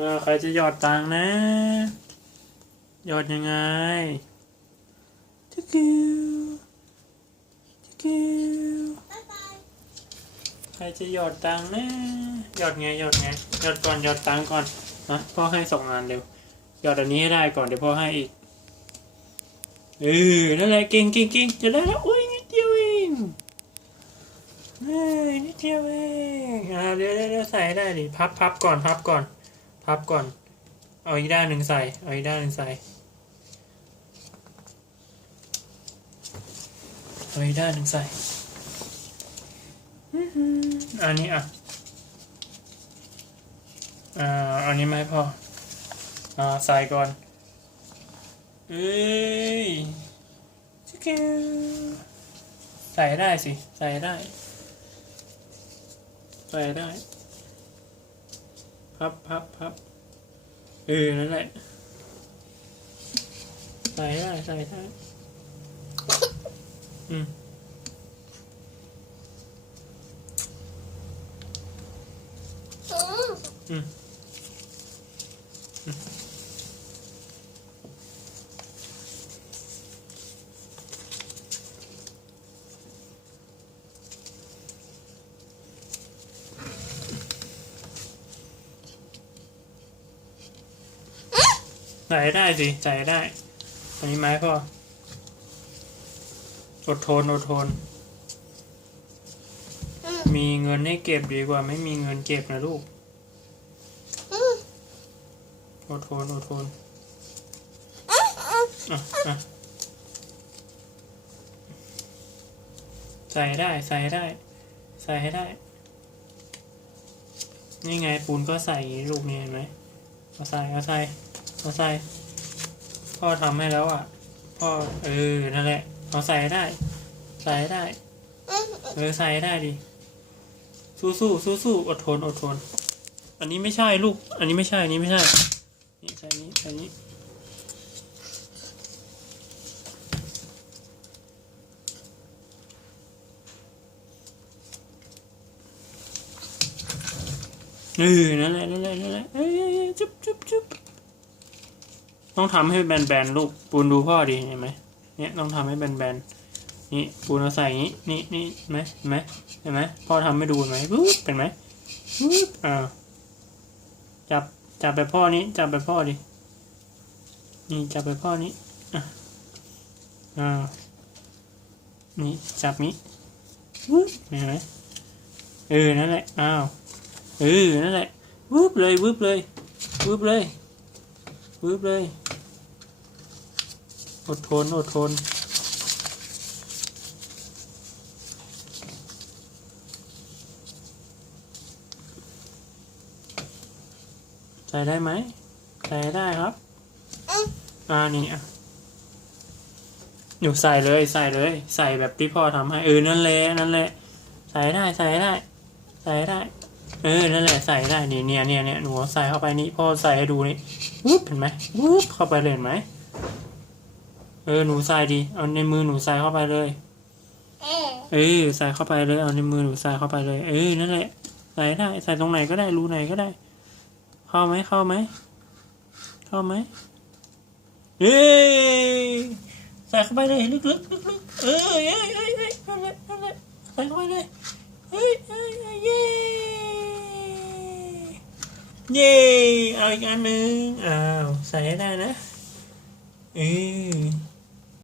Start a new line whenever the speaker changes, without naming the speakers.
ว่าใครจะหยอดตังนะ หยอดยังไงจิกกิวจิกกิวใครจะหยอดตังนะ หยอดไงหยอดไงหยอดก่อนหยอดตังก่อนนะพ่อให้สองงานเร็ว หยอดอันนี้ให้ได้ก่อนเดี๋ยวพ่อให้อีกเออนั่นแหละเก่งเก่งเก่งจะได้แล้วอุ้ยนิดเดียวเองเฮ้ยนิดเดียวเองอ่าเดี๋ยวเดี๋ยวใส่ได้ดิพับพับก่อนพับก่อน พับก่อน เอาอีกด้านหนึ่งใส่ เอาอีกด้านหนึ่งใส่ เอาอีกด้านหนึ่งใส่ อันนี้อะอ่าอันนี้ไม่พอ อ่า ใส่ก่อน เอ้ยชิคกี้ใส่ได้สิ ใส่ได้ ใส่ได้ พับพับพับเออ นั่นแหละ ใส่ได้ใส่ได้อืม
อืม
ใส่ได้สิใส่ได้ อันนี้ไม้พ่ออดทนอดทน
มี
เงินให้เก็บดีกว่า ไม่มีเงินเก็บนะลูก
อ
ดทนอดทน
อืมอืม
อะอะใส่ได้ใส่ได้ ใส่ให้ได้ นี่ไงปูนก็ใส่อย่างลูกนี่เห็นไหมเอาใส่เอาใส่ เอาใส่ พ่อทำให้แล้วอะ พ่อเออ นั่นแหละ เอาใส่ได้ ใส่ได้ เออ ใส่ได้ดิ สู้สู้สู้สู้อดทน อดทน อันนี้ไม่ใช่ลูก อันนี้ไม่ใช่ อันนี้ไม่ใช่ นี่ใส่นี้ใส่นี้เออนั่นแหละนั่นแหละนั่นแหละเอ้ยเอ้ยเอ้ยจุ๊บจุ๊บจุ๊บ ต้องทำให้แบนๆลูกปูนดูพ่อดีเห็นไหมเนี่ยต้องทำให้แบนๆนี่ปูนเราใส่อย่างนี้นี่นี่ไหมเห็นไหมเห็นไหมพ่อทำให้ดูไหมปุ๊บเป็นไหมปุ๊บอ่าจับจับไปพ่อนี้จับไปพ่อดินี่จับไปพ่อนี้อะอ่านี่จับนี้ปุ๊บเห็นไหมเออนั่นแหละอ้าวเออนั่นแหละวืบเลยวืบเลยวืบเลยวืบเลย อดทนอดทนใส่ได้ไหมใส่ได้ครับ
อืม
อ่านี่อะหนูใส่เลยใส่เลย ใส่แบบที่พ่อทำให้เออนั่นแหละนั่นแหละ ใส่ได้ใส่ได้ ใส่ได้ เออนั่นแหละใส่ได้นี่เนี่ยเนี่ยเนี่ยหนูเอาใส่เข้าไปนี่พ่อใส่ให้ดูนี่วุ๊บเห็นไหมวุ๊บเข้าไปเลยเห็นไหม เออหนูใส่ดิเอาในมือหนูใส่เข้าไปเลย
เอ๊ะ
เออใส่เข้าไปเลยเอาในมือหนูใส่เข้าไปเลย เออนั่นแหละใส่ได้ใส่ตรงไหนก็ได้รูไหนก็ได้ เข้าไหมเข้าไหมเข้าไหมเอ้ยใส่เข้าไปเลยลึกๆลึกๆเออเอ้ยเอ้ยเอ้ยนั่นแหละนั่นแหละใส่เข้าไปเลยเฮ้ยเอ้ยเอ้ยเย้เย้เอาอีกอันหนึ่งอ้าวใส่ให้ได้นะเออ